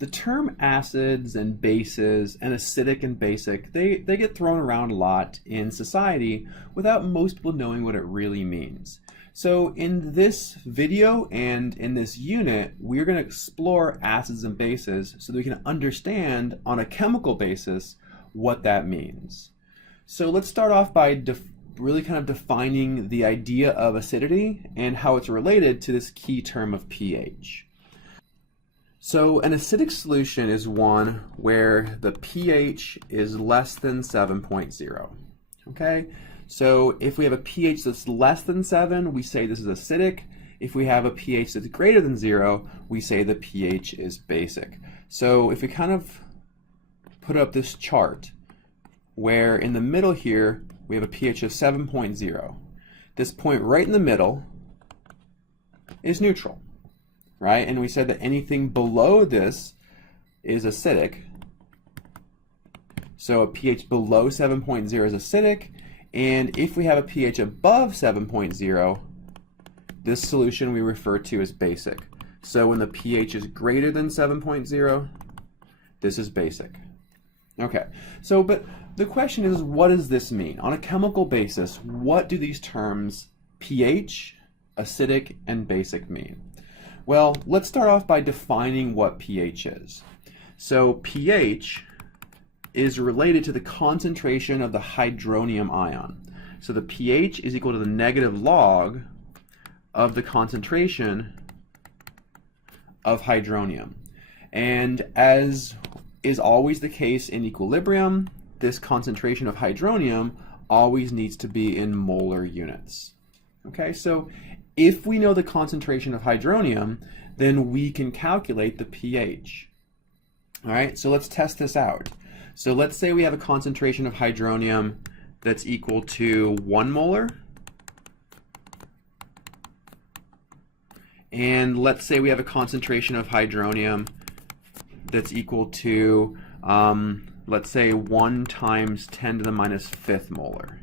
The term acids and bases and acidic and basic, they get thrown around a lot in society without most people knowing what it really means. So in this video and in this unit, we're going to explore acids and bases so that we can understand on a chemical basis what that means. So let's start off by really kind of defining the idea of acidity and how it's related to this key term of pH. So an acidic solution is one where the pH is less than 7.0. Okay? So if we have a pH that's less than 7, we say this is acidic. If we have a pH that's greater than 0, we say the pH is basic. So if we kind of put up this chart where in the middle here we have a pH of 7.0. This point right in the middle is neutral, right? And we said that anything below this is acidic. So a pH below 7.0 is acidic, and if we have a pH above 7.0, this solution we refer to as basic. So when the pH is greater than 7.0, this is basic. Okay, so but the question is, what does this mean? On a chemical basis, what do these terms pH, acidic, and basic mean? Well, let's start off by defining what pH is. So pH is related to the concentration of the hydronium ion. So the pH is equal to the negative log of the concentration of hydronium. And as is always the case in equilibrium, this concentration of hydronium always needs to be in molar units. Okay, so if we know the concentration of hydronium, then we can calculate the pH. All right, so let's test this out. So let's say we have a concentration of hydronium that's equal to 1 molar. And let's say we have a concentration of hydronium that's equal to, let's say 1 times 10 to the minus 5th molar.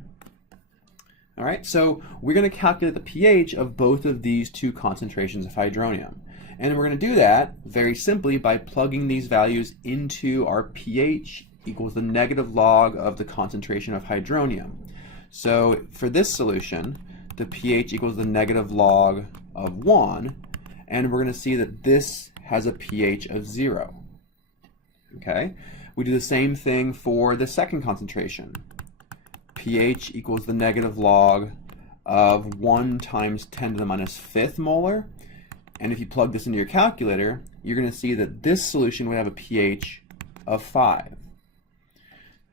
All right, so we're going to calculate the pH of both of these two concentrations of hydronium. And we're going to do that very simply by plugging these values into our pH equals the negative log of the concentration of hydronium. So for this solution, the pH equals the negative log of 1, and we're going to see that this has a pH of 0. Okay, we do the same thing for the second concentration. pH equals the negative log of 1 times 10 to the minus 5th molar. And if you plug this into your calculator, you're going to see that this solution would have a pH of 5.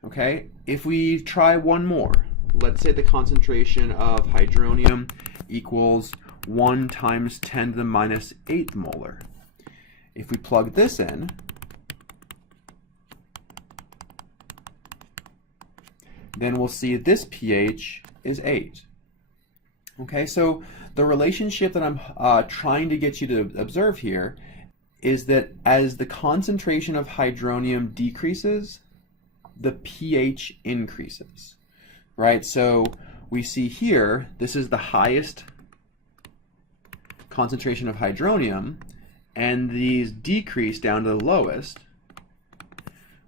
Okay, if we try one more, let's say the concentration of hydronium equals 1 times 10 to the minus 8th molar. If we plug this in, then we'll see this pH is 8. Okay, so the relationship that I'm trying to get you to observe here is that as the concentration of hydronium decreases, the pH increases, right? So we see here, this is the highest concentration of hydronium, and these decrease down to the lowest,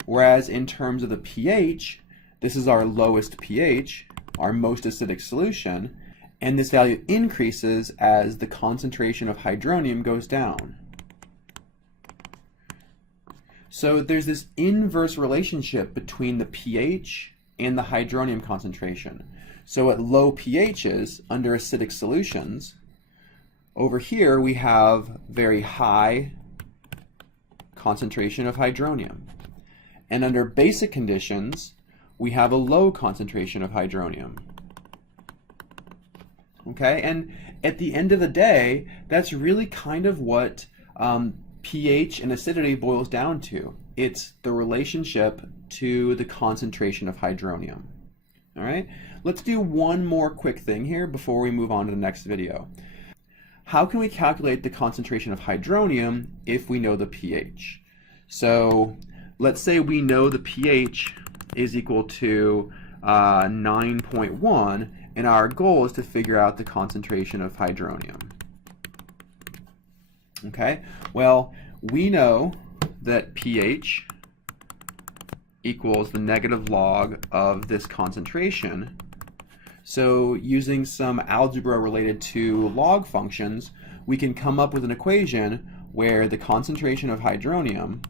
whereas in terms of the pH, this is our lowest pH, our most acidic solution, and this value increases as the concentration of hydronium goes down. So there's this inverse relationship between the pH and the hydronium concentration. So at low pHs, under acidic solutions, over here we have very high concentration of hydronium. And under basic conditions, we have a low concentration of hydronium. Okay, and at the end of the day, that's really kind of what pH and acidity boils down to. It's the relationship to the concentration of hydronium. All right, let's do one more quick thing here before we move on to the next video. How can we calculate the concentration of hydronium if we know the pH? So let's say we know the pH is equal to 9.1, and our goal is to figure out the concentration of hydronium. Okay, well, we know that pH equals the negative log of this concentration. So using some algebra related to log functions, we can come up with an equation where the concentration of hydronium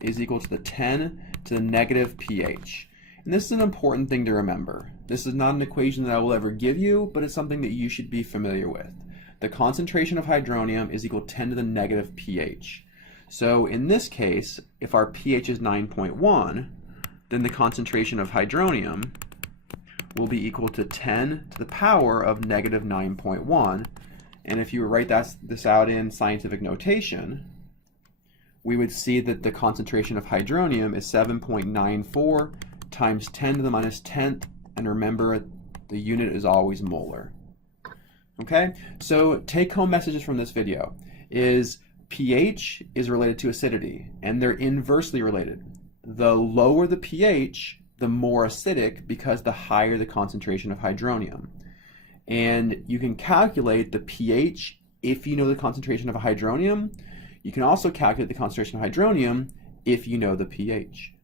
is equal to the 10 to the negative pH. And this is an important thing to remember. This is not an equation that I will ever give you, but it's something that you should be familiar with. The concentration of hydronium is equal to 10 to the negative pH. So in this case, if our pH is 9.1, then the concentration of hydronium will be equal to 10 to the power of negative 9.1. And if you were to write this out in scientific notation, we would see that the concentration of hydronium is 7.94 times 10 to the minus 10th, and remember, the unit is always molar. Okay, so take-home messages from this video is pH is related to acidity, and they're inversely related. The lower the pH, the more acidic, because the higher the concentration of hydronium. And you can calculate the pH if you know the concentration of hydronium. You can also calculate the concentration of hydronium if you know the pH.